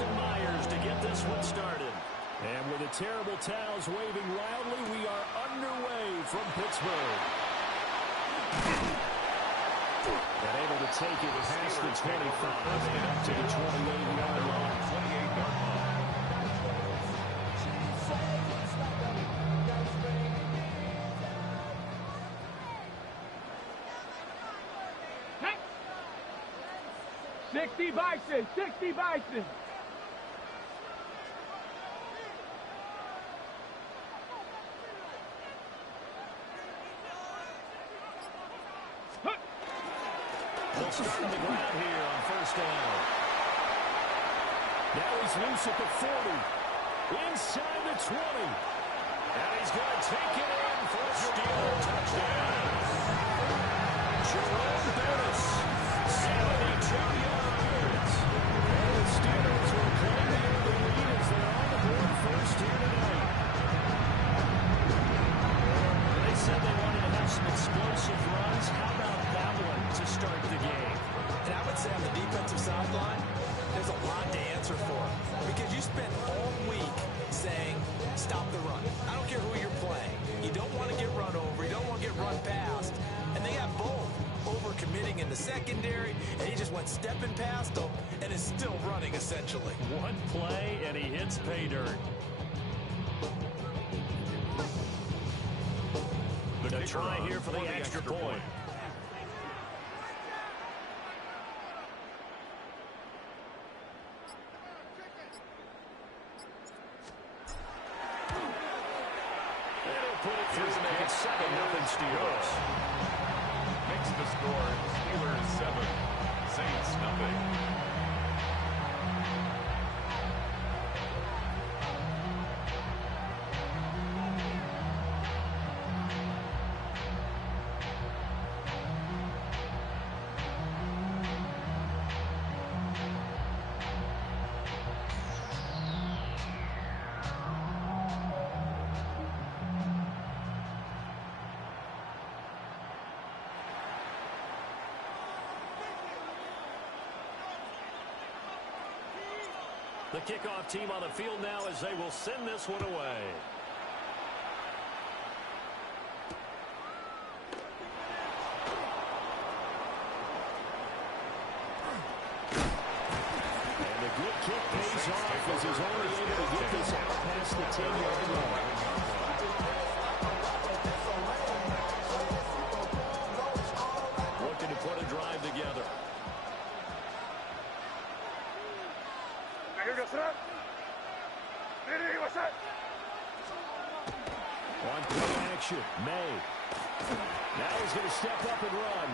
Myers to get this one started. And with the terrible towels waving loudly, we are underway from Pittsburgh. And able to take it past the 25 and up to the 28-yard line. 28-yard line. Bison, 60 Bison. They'll start on the ground here on first down. Now he's loose at the 40. Inside the 20. And he's going to take it in for a Steeler touchdown. Jerome Bettis, 72 yards. And the Steelers will claim the early lead as they're on the board first here tonight. They said they wanted to have some explosive runs. How about that one to start the game? And I would say on the defensive sideline, there's a lot to answer for. Because you spent all week saying, stop the run. I don't care who you're playing. You don't want to get run over. You don't want to get run past. And they got both. Overcommitting in the secondary, and he just went stepping past them and is still running, essentially. One play, and he hits pay dirt. The try here for the extra point. Put it through to make it 7-0 Steelers. Makes the score Steelers 7, Saints nothing. The kickoff team on the field now as they will send this one away. And the good kick pays off as he's only able to get this out past the 10-yard line. Looking to put a drive together. On play action, May. Now he's going to step up and run.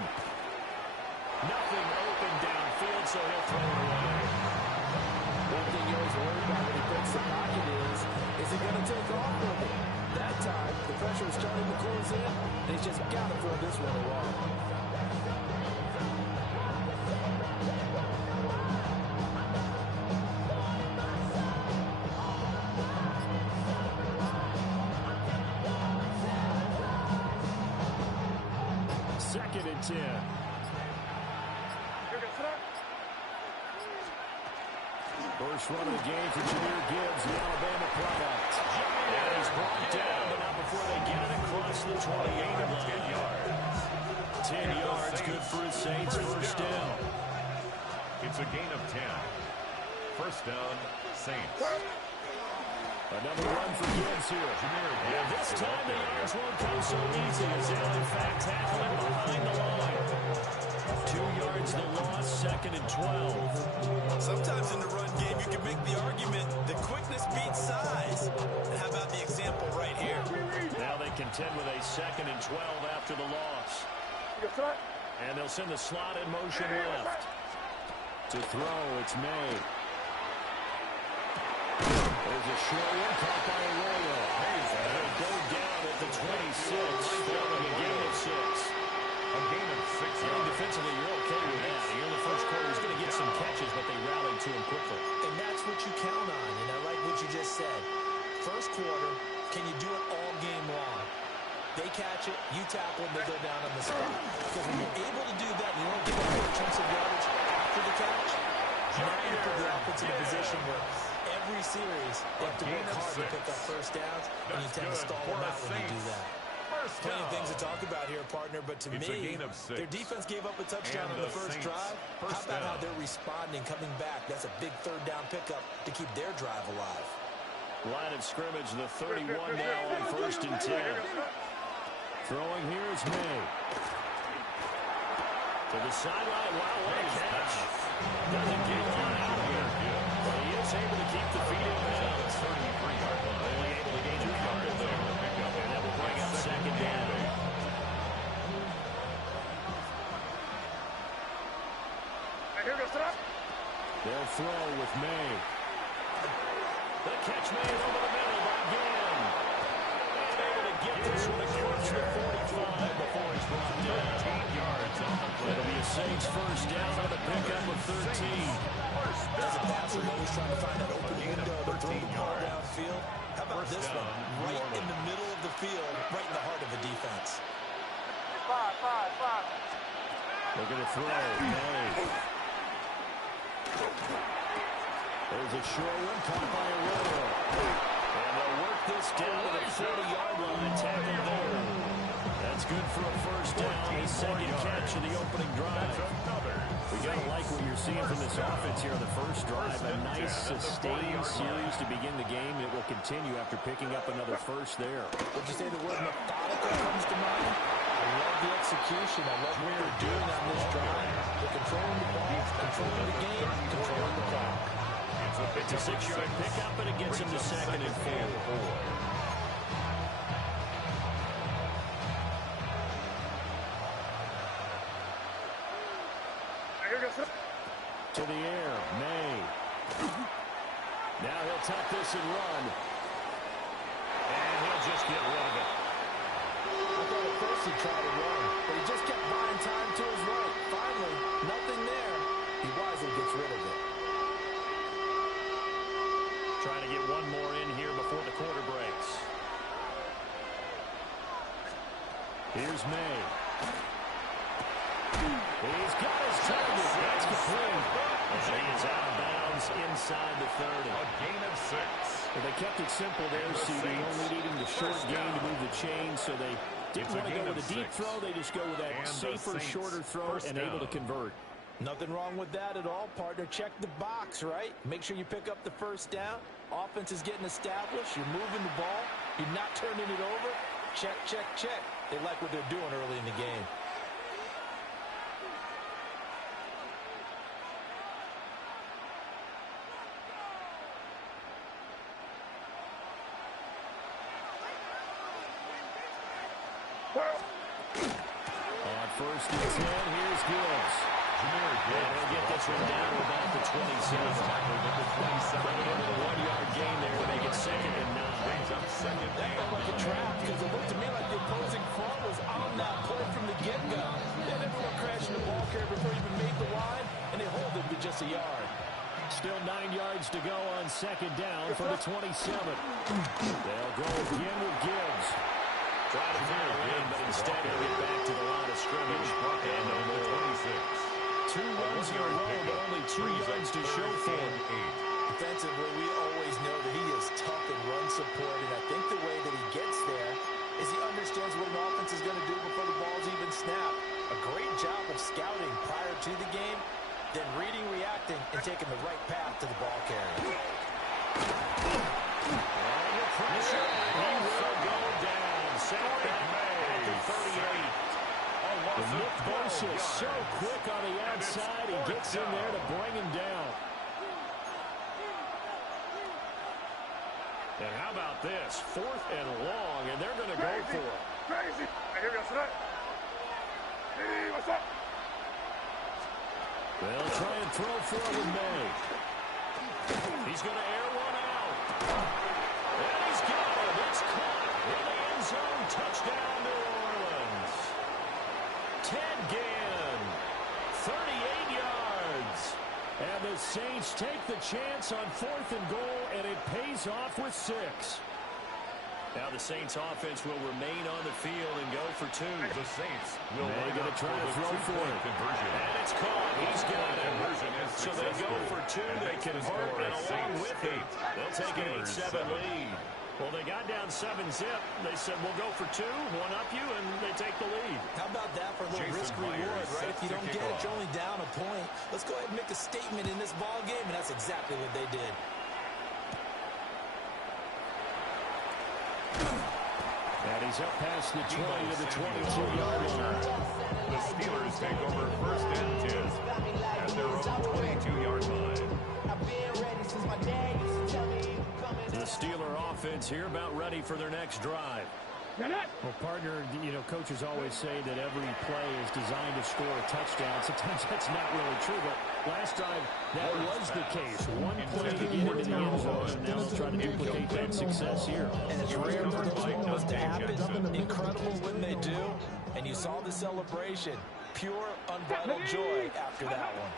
Nothing open downfield, so he'll throw it away. One thing you're always worried about when he breaks the pocket is he going to take off with it? That time, the pressure was starting to close in, and he's just got to throw this one away. Second and 10. First run of the game for Jahmyr Gibbs, the Alabama product. And he's brought down, but not before they get it across the 28 line. 10 yards, good for his Saints. First down. It's a gain of 10. First down, Saints. Another run for Gibbs here. And this time the yards won't come so easy as they'll in fact tackle him behind the line. 2 yards the loss, second and 12. Sometimes in the run game you can make the argument that quickness beats size. And how about the example right here? Now they contend with a second and 12 after the loss. And they'll send the slot in motion left. To throw, it's May. There's a short one caught by Arroyo. They'll go down at the 26, following a gain of 6. A gain of 6 And yards. defensively, you're okay with that. Here in the first quarter, he's going to get some catches, but they rallied to him quickly. And that's what you count on, and I like what you just said. First quarter, can you do it all game long? They catch it, you tackle them, they go down on the spot. Because when you're able to do that, you don't get that chunks of yardage after the catch, Now you put the offense in a position where every series they have to work hard to pick up first downs, and you tend to stall them out when you do that. Plenty of things to talk about here, partner, but to me, their defense gave up a touchdown on the first drive. How about how they're responding, coming back? That's a big third down pickup to keep their drive alive. Line of scrimmage, the 31 now on 1st and 10. Throwing here is May. To the sideline. Wow, what a catch. Doesn't get a lot out of here. But he is able to keep the feet in bounds. 33-yard line. Only able to gain 2 yards there. And that will bring up 2nd down. They'll throw with May. The catch made over the middle by Gann. And able to get this one across the 45 before he's brought down. 15 yards on the play. It'll be a Saints first down on the pickup of 13. As a passer, always trying to find that open window to throw the ball downfield. How about this one? Right in the middle of the field, right in the heart of the defense. Looking to throw. May. There's a short one caught by Arroyo. And they'll work this down to the 40-yard line. Tackle there. That's good for a first down. His second catch of the opening drive. We got to like what you're seeing from this offense here on the first drive. A nice, sustained series to begin the game. It will continue after picking up another first there. Would you say the word methodical comes to mind? I love the execution. I love what they're doing on this drive. They're controlling the ball, controlling the game, controlling the clock. It's a 6-yard pickup, and it gets him to 2nd and 4. To the air, May. Now he'll tuck this and run. And he'll just get rid of it. I thought at first he tried to run, but he just kept buying time to his right. Finally, nothing there. He wisely gets rid of it. Trying to get one more in here before the quarter breaks. Here's May. He's got his target. That's complete. And he is out of bounds inside the 30. A gain of 6. Well, they kept it simple there, CD. Only needing the short gain to move the chains, so they didn't want to go with a deep throw. They just go with that safer, shorter throw and able to convert. Nothing wrong with that at all, partner. Check the box, right? Make sure you pick up the first down. Offense is getting established. You're moving the ball. You're not turning it over. Check, check, check. They like what they're doing early in the game. On 1st and 10, here's Gibbs. He'll get this one down to about the 27. Bring it into the 1-yard gain there to make it 2nd and 9. That felt like a trap because it looked to me like the opposing front was on that play from the get-go. They never went crashing the ball carrier before he even made the line, and they hold it with just a yard. Still 9 yards to go on 2nd down for the 27. They'll go again with Gibbs. Try to fire in, but instead he'll get back to the line of scrimmage. And number 26. 2 runs in a row, but only 2 yards to show for him. Defensively, we always know that he is tough in run support, and I think the way that he gets there is he understands what an offense is going to do before the ball's even snapped. A great job of scouting prior to the game, then reading, reacting, and taking the right path to the ball carrier. Under pressure, he will go down. Sacked at the 38. Nick Bosa so quick on the outside. He gets in there to bring him down. And how about this? 4th and long, and they're going to go for it. They'll try and throw for it with May. He's going to air one out. And he's got it. It's caught in the end zone. Touchdown, New Orleans. Ted Ginn, 38 yards. And the Saints take the chance on 4th and goal, and it pays off with 6. Now the Saints offense will remain on the field and go for two. The Saints will going to try to throw for it. Conversion. And it's caught. He's got it. So they go for two. They convert, and along with it, they'll take an 8-7 lead. Well, they got down 7-zip. They said, we'll go for two, one up you, and they take the lead. How about that for a little risk-reward, right? If you don't get it, you're only down a point. Let's go ahead and make a statement in this ball game, and that's exactly what they did. And he's up past the 20 to the 22-yard line. The Steelers take over first and 10 at their own 22-yard line. The Steeler offense here about ready for their next drive. Well, partner, coaches always say that every play is designed to score a touchdown. Sometimes that's not really true, but last drive, that was the case. One play to get into the end zone, and now they'll try to duplicate that success here. And it's rare for those moments to happen. Incredible when they do. And you saw the celebration. Pure, unbridled joy after that one.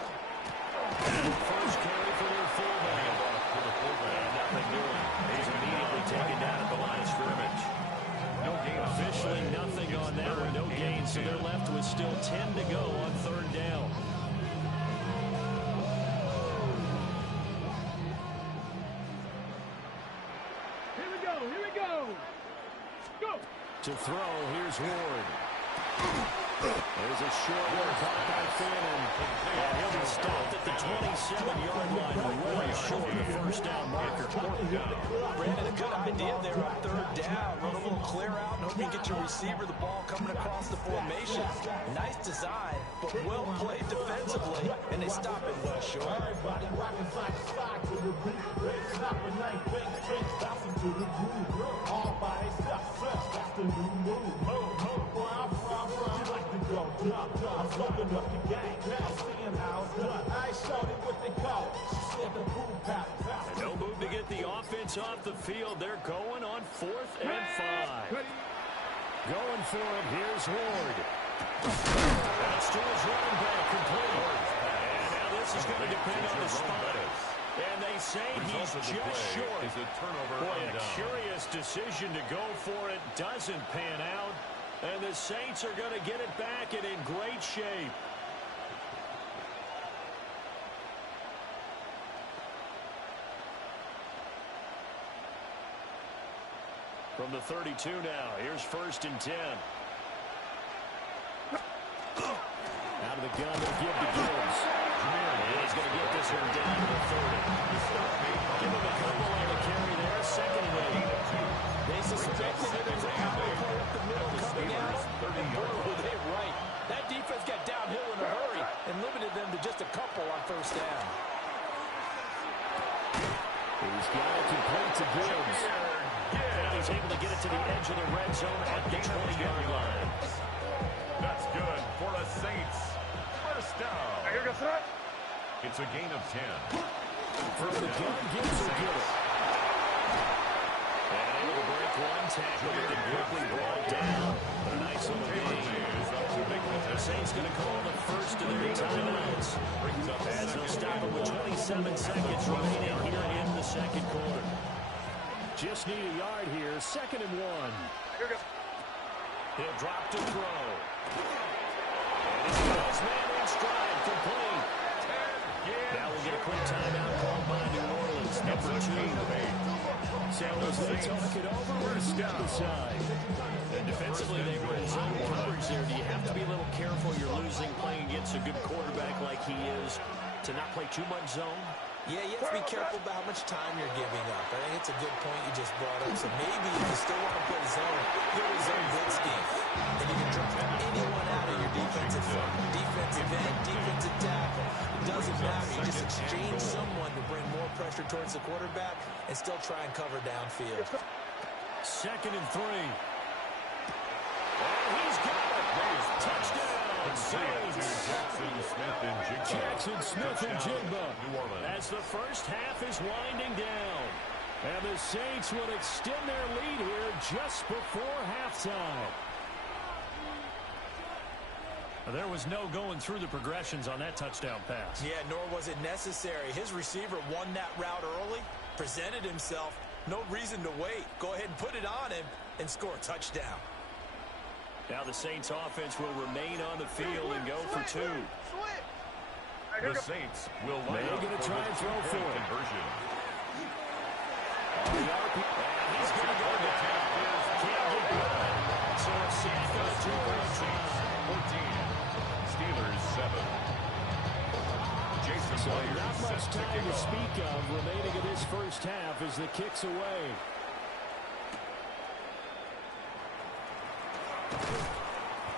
First carry for their fullback. And nothing doing. He's immediately taken down at the line of scrimmage. No gain. Officially nothing on that one. No gain, so they're left with still 10 to go on third down. Here we go. Go. To throw, here's Ward. There's a short one caught by Fannin. And he'll be stopped at the 27-yard line, way short of the first down marker. Brandon, a good idea there on third down. Run a little clear out and hope you get your receiver the ball coming across the formation. Nice design, but well played defensively, and they stop it well short. And no move to get the offense off the field. They're going on 4th and 5. Going for it. Here's Ward. That's to his running back, complete. And now this is going to depend on the spot. And they say he's just short. Boy, a curious decision to go for it. Doesn't pan out. And the Saints are going to get it back and in great shape. From the 32 now, here's 1st and 10. Out of the gun, they'll give to Gibbs. And he's going to get this one down to the 30. Give him a couple on the carry there, 2nd and 8. They suspected it was a power play up the middle coming out. And boy, were they right. That defense got downhill in a hurry and limited them to just a couple on first down. He's got it complete to Gibbs. And he's able to get it to the edge of the red zone at the 20-yard line. That's good for the Saints. First down. It's a gain of 10. From the gun, Gibbs will get it. And able to break one tackle and then quickly brought down. But a nice little gain. The Saints going to call the first of their timeouts. As they'll stop it with 27 seconds remaining here in the second quarter. Just need a yard here. 2nd and 1. He'll drop to throw. And he's got his man in stride, complete. Now we'll get a quick timeout called by New Orleans, number 2. So as they talk it over, we're step aside. And defensively, they were in zone coverage there. Do you have to be a little careful? You're losing playing against a good quarterback like he is to not play too much zone? Yeah, you have to be careful about how much time you're giving up. I think it's a good point you just brought up. So maybe if you still want to play zone, go to zone blitz scheme. And you can drop anyone out of your defensive front. Defensive end, defensive tackle. It doesn't matter. You just exchange someone to bring more pressure towards the quarterback and still try and cover downfield. 2nd and 3. And he's got it. Touchdown. Jackson Smith and Jigba. As the first half is winding down. And the Saints will extend their lead here just before halftime. There was no going through the progressions on that touchdown pass. Yeah, nor was it necessary. His receiver won that route early, presented himself, no reason to wait. Go ahead and put it on him and score a touchdown. Now the Saints offense will remain on the field and go for two. The Saints will line up going to try and throw for it. Conversion. He's going to go down. Can't get good. So a sack on a 2-point try. 14. Steelers 7. Jason So Blair not much set to time kick to off. speak of remaining in this first half as the kick's away.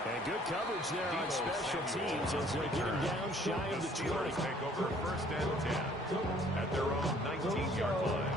And good coverage there on special teams as they're getting down shy of the 20. Take over first and 10 at their own 19-yard line.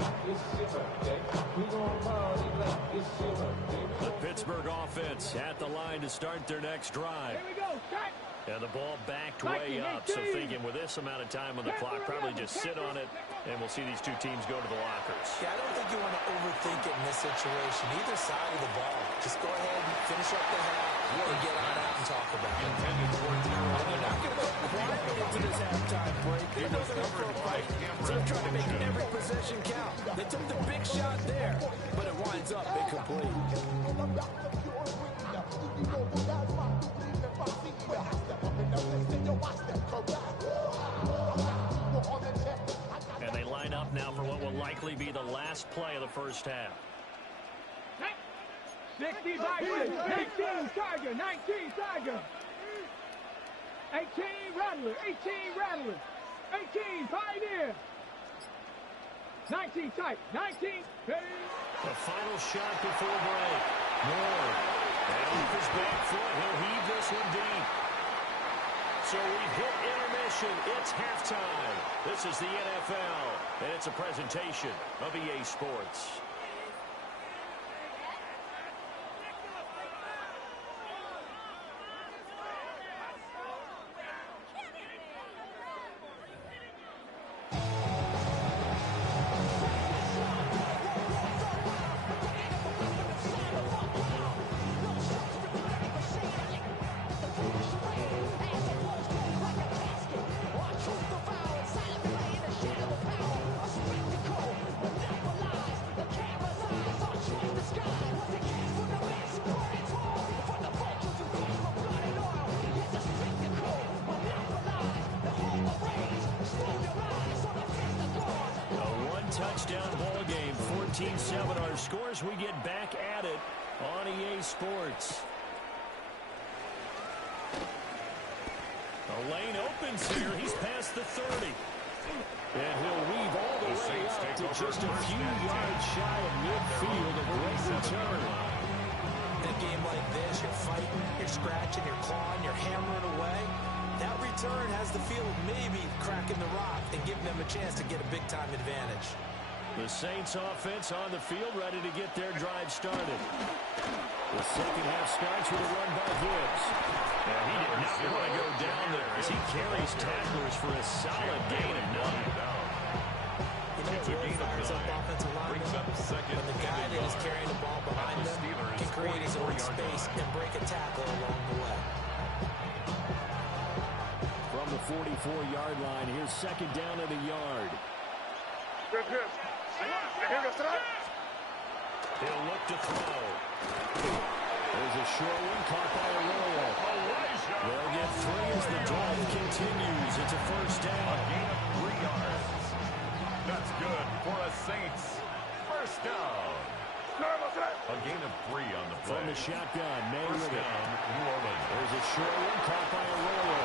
The Pittsburgh offense at the line to start their next drive. Here we go. Cut. And the ball backed way up, so thinking with this amount of time on the clock, probably just sit on it, and we'll see these two teams go to the lockers. Yeah, I don't think you want to overthink it in this situation. Either side of the ball. Just go ahead and finish up the half and get on out and talk about it. Intended for zero. They're not going to go quietly into this halftime break. They're going to go for a fight. So they're trying to make every possession count. They took the big shot there, but it winds up incomplete. And they line up now for what will likely be the last play of the first half. 60 Tiger, 19 Tiger, 19 Tiger. 18 Rattler, 18 Rattler, 18 Pioneer. 19 tight, 19. Hey. The final shot before break. Moore. And with his back foot, he'll heave this one deep. So we've hit intermission. It's halftime. This is the NFL, and it's a presentation of EA Sports. Touchdown ball game, 14-7 our scores. We get back at it on EA Sports. The lane opens here. He's past the 30. And he'll weave all the way up to just a few yards shy of midfield. A great return. In a game like this, you're fighting, you're scratching, you're clawing, you're hammering away. That return has the feel of maybe cracking the rock and giving them a chance to get a big-time advantage. The Saints offense on the field, ready to get their drive started. The second half starts with a run by Gibbs. And he did not want to go down there as he carries tacklers for a solid gain of 9. You know, it really fires up offensive linemen when the guy that is carrying the ball behind them can create his own space and break a tackle along the way. From the 44-yard line, here's second down at the yard. Good. Here goes tonight. He'll look to throw. There's a short one caught by Arroyo. They'll get 3 as the drive continues. It's a first down. A gain of 3 yards. That's good for a Saints first down. A gain of 3 on the play. From the shotgun, May with it. New Orleans. There's a short one caught by Arroyo.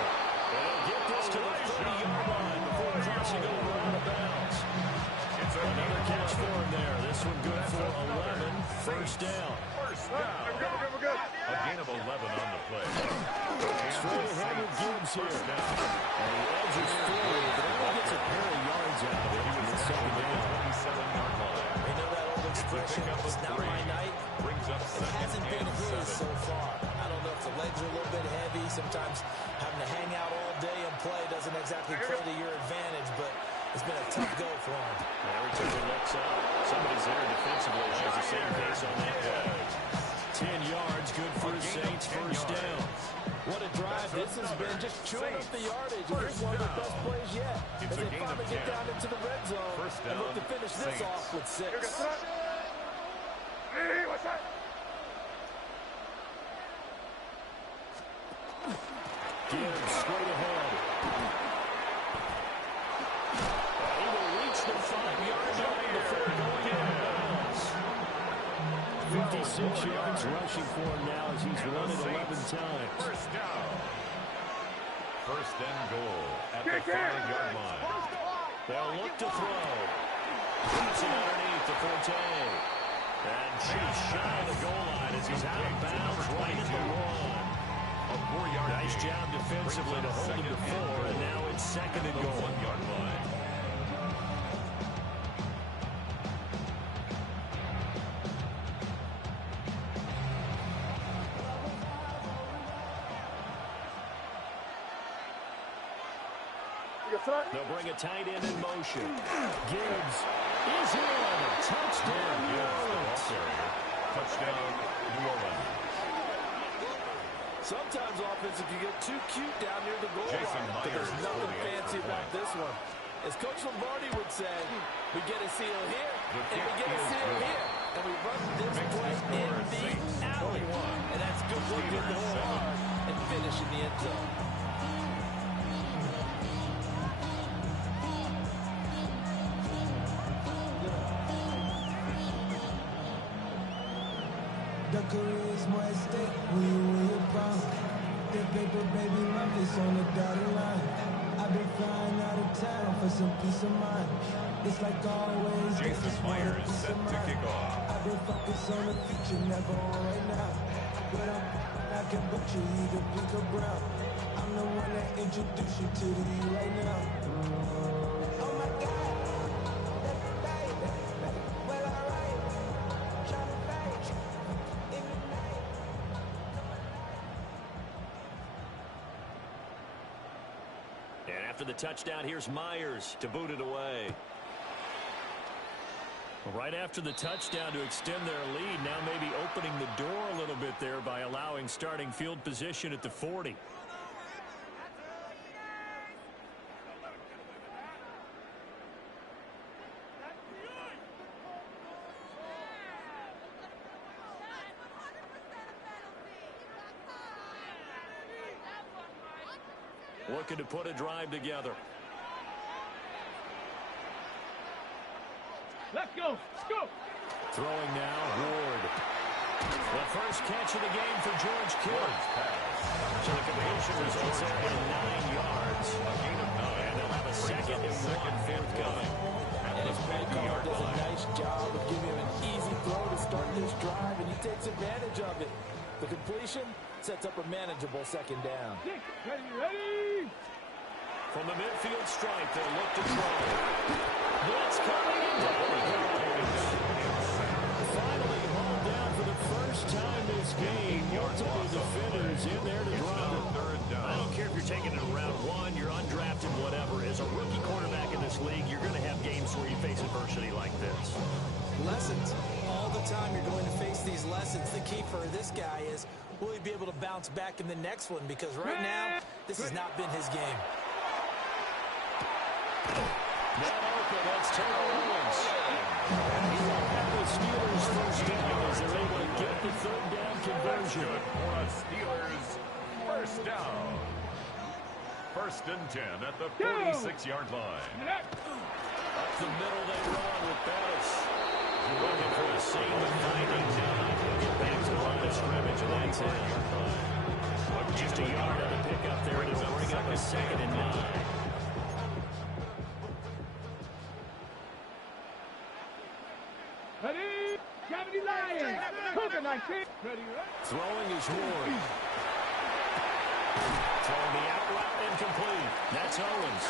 They'll get this to the 30-yard line before crossing over out of bounds. Another catch for him there. This one good for 11. First down. First down. A gain of 11 on the play. Straight ahead with Gibbs here. And the edge is forward, but only gets a pair of yards out of it. He was second down. 27-yard line. You know that old expression, it's not my night. Brings up It second hasn't been and his 7. so far. I don't know if the legs are a little bit heavy. Sometimes having to hang out all day and play doesn't exactly play to your advantage, but it's been a tough go for him. Every time he looks up, somebody's there defensively. Shows the same pace on that play. 10 yards, good for the Saints, first down. What a drive this has been, just chewing up the yardage. And this is one of their best plays yet. As they finally get down into the red zone and look to finish this off with 6. Gibbs straight ahead. He will reach the 5-yard line before going in. 56 yards rushing for him now as he's run it 11 times. First down. First and goal at the 5-yard line. They'll look to throw. Keeps it underneath to Forte. And just shy of the goal line as he's out of bounds right at the 1. A 4-yard Nice job defensively to hold him to 4, and now it's second and goal. 1-yard line. They'll bring a tight end in motion. Gibbs is in. Touchdown, New Orleans. Touchdown, New Orleans. Sometimes offenses can get too cute down near the goal Jason line, but Myers there's nothing for the fancy extra about point. this one. As Coach Lombardi would say, we get a seal here, The and we kick get a is seal good. here, and we run this Makes play the score in the Saints alley. 21. And that's good work in the Steelers 7. hard and finish in the end zone. The career's more at stake when you win your prime. The paper, baby, love is on the dotted line. I've been flying out of town for some peace of mind. It's like always, they Jason just want a Myers piece set of to mind. kick off. I've been focused on the future, never on right now. But I can bet you either pink or brown. I'm the one that introduced you to the you right now. Oh my God, that's right. Well, alright, trying to fight in the night. And after the touchdown, here's Myers to boot it away. Right after the touchdown to extend their lead, now maybe opening the door a little bit there by allowing starting field position at the 40. Looking to put a drive together. Let's go. Let's go. Throwing now, Ward. The first catch of the game for George Kittle. So the completion results in 9 yards. A gain of 9. And they'll have a second and 1 forthcoming. And his play caller does a nice job of giving him an easy throw to start this drive, and he takes advantage of it. The completion sets up a manageable second down. Six. Ready, ready. From the midfield stripe, they'll look to throw. Blitz coming in down it goes. Finally hauled down for the first time this game. Multiple defenders in there to drop. I don't care if you're taking it in round 1, you're undrafted, whatever. As a rookie quarterback in this league, you're going to have games where you face adversity like this. Lessons. All the time you're going to face these lessons. The key for this guy is, will he be able to bounce back in the next one? Because right now, this has not been his game. That open, that's Terrell Owens. And he will have the Steelers first down as they're able to get the third down conversion. Good for a Steelers first down. First and 10 at the 46-yard line. Up the middle they run with Bettis. Looking for a seam and finding none. He'll get back to the line of scrimmage, and that's it. Just a yard on the pickup there, and it'll bring up a second and 9. Ready. 70 Lions. Cougar 19. Ready, ready. Throwing is Ward. Throwing the out route incomplete. That's Owens.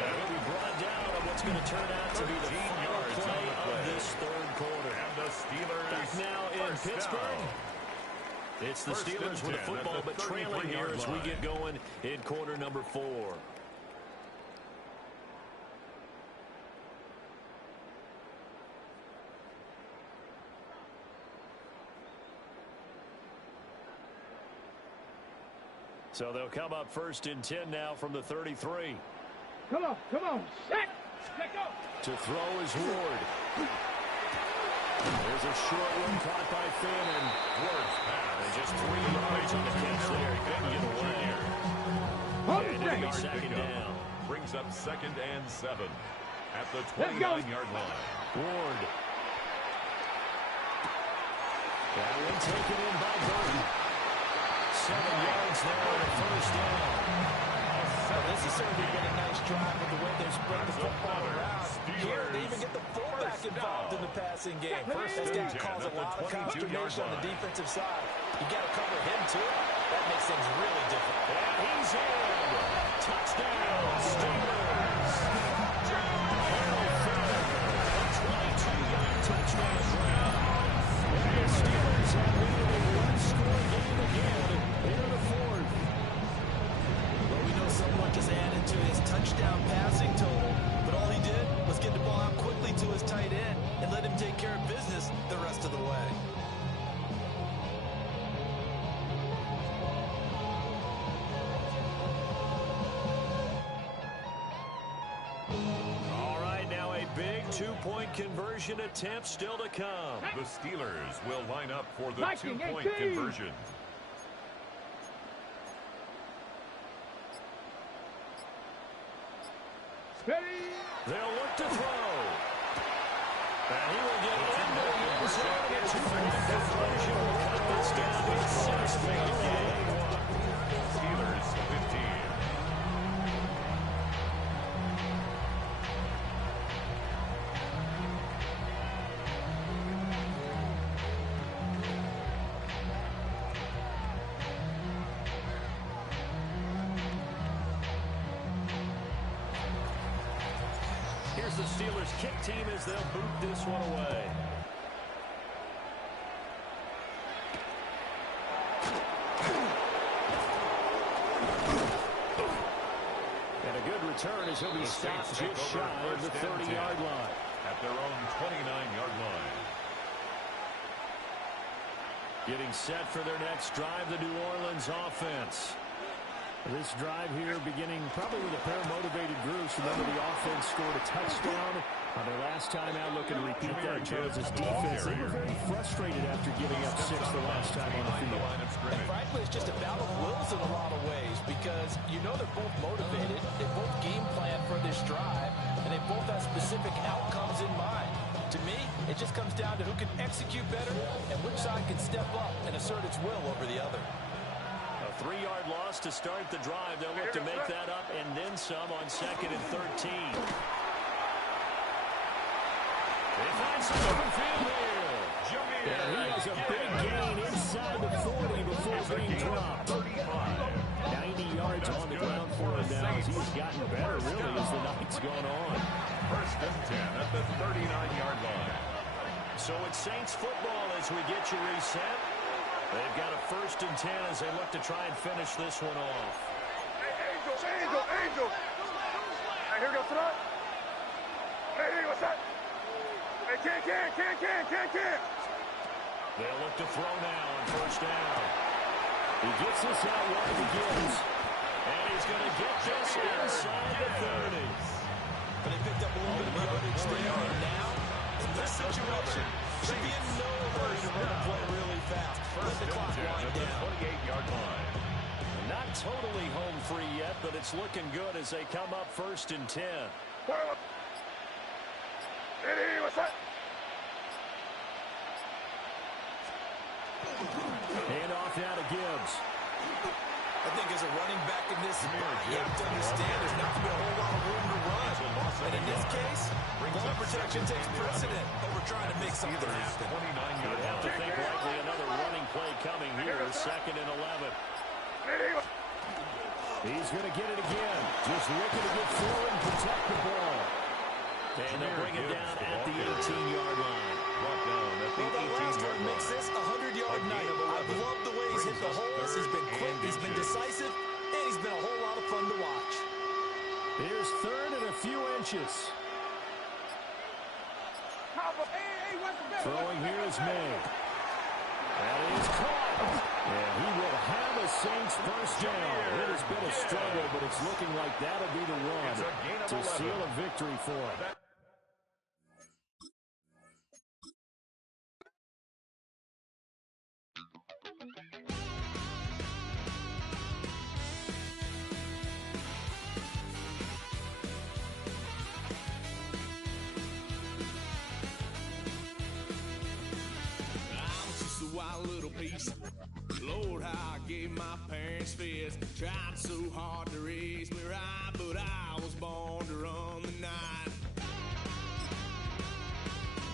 And he'll be brought down on what's going to turn out to be the final play of this third quarter. And the Steelers Back now in first Pittsburgh. down. It's the First and Steelers with the 10 at football, the but trailing here 33-yard as we line. get going in quarter number 4. So they'll come up first and 10 now from the 33. Come on. Set. Let go. To throw is Ward. There's a short one caught by Fannin. Ward's pass. And just 3 yards on the catch there. He couldn't get away. And it'll be second down. Brings up 2nd and 7 at the 29-yard line. Ward. That one taken in by Burton. 7 yards there and a first down. Well, this has certainly been a nice drive with the way they've spread the football around. Here, they even get the fullback involved in the passing game. That's got to cause a lot of consternation on the defensive side. You got to cover him, too. That makes things really difficult. And he's in. Touchdown, Steelers. Harold Finn, a 22-yard touchdown drive. And the Steelers have won a one-score game again here in the fourth. Well, we know someone just added to his touchdown passing total, but all he did was get the ball out quickly to his tight end and let him take care of business the rest of the way. All right, now a big two-point conversion attempt still to come. The Steelers will line up for the Viking two-point 18. conversion. Ready? They'll look to throw. And he will get into the end zone. A two-point conversion will cut this down to 6 for the game. Steelers 15. Here's the Steelers kick team as they'll boot this one away. And a good return as he'll be stopped just shy of the 30-yard line. At their own 29-yard line. Getting set for their next drive, the New Orleans offense. This drive here beginning probably with a pair of motivated groups. Remember, the offense scored a touchdown on their last time out, looking to repeat that in terms of defense. They were very frustrated after giving up 6 the last time on the field. And frankly, it's just a battle of wills in a lot of ways because you know they're both motivated, they both game plan for this drive, and they both have specific outcomes in mind. To me, it just comes down to who can execute better and which side can step up and assert its will over the other. A 3-yard loss to start the drive. They'll look to make that up and then some on 2nd and 13. They find some open field here. And he has a big gain inside the 40 before being dropped. 90 yards on the ground for him now as he's gotten better really as the night's gone on. 1st and 10 at the 39-yard line. So it's Saints football as we get you reset. They've got a 1st and 10 as they look to try and finish this one off. Hey, Angel. Hey, here we go, front. Hey, what's that? Hey, can. They'll look to throw now on 1st down. He gets this out wide to Gibbs. And he's going to get this inside the 30. But they picked up a little bit of yardage there, and now, in this situation, should be in no hurry to run the play really fast. Let the clock wind down. 28-yard line. Not totally home free yet, but it's looking good as they come up 1st and 10. Hey, what's that? Hand off now to Gibbs. I think as a running back in this spot, you have to understand there's not going to be a whole lot of room to run. And in this case, ball protection takes precedent over trying to make something happen. You'd have to think likely another running play coming here, 2nd and 11. He's going to get it again. Just looking to get forward and protect the ball. And they'll bring it down at the 18-yard line. Brought down at the 18-yard Makes line. this a 100-yard night. I've loved the way he's hit the holes. He's been quick, he's been decisive, and he's been a whole lot of fun to watch. Here's 3rd and a few inches. Throwing here is May. That is caught. And he will have a Saints first down. It has been a struggle, but it's looking like that'll be the run to seal a victory for him. little piece. Lord, how I gave my parents fist. Tried so hard to raise me right, but I was born to run the night.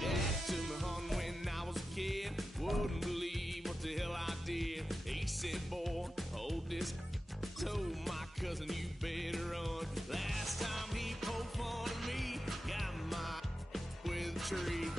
Dad took me home when I was a kid. Wouldn't believe what the hell I did. He said, boy, hold this. Told my cousin, you better run. Last time he poked fun at me, got my with a tree.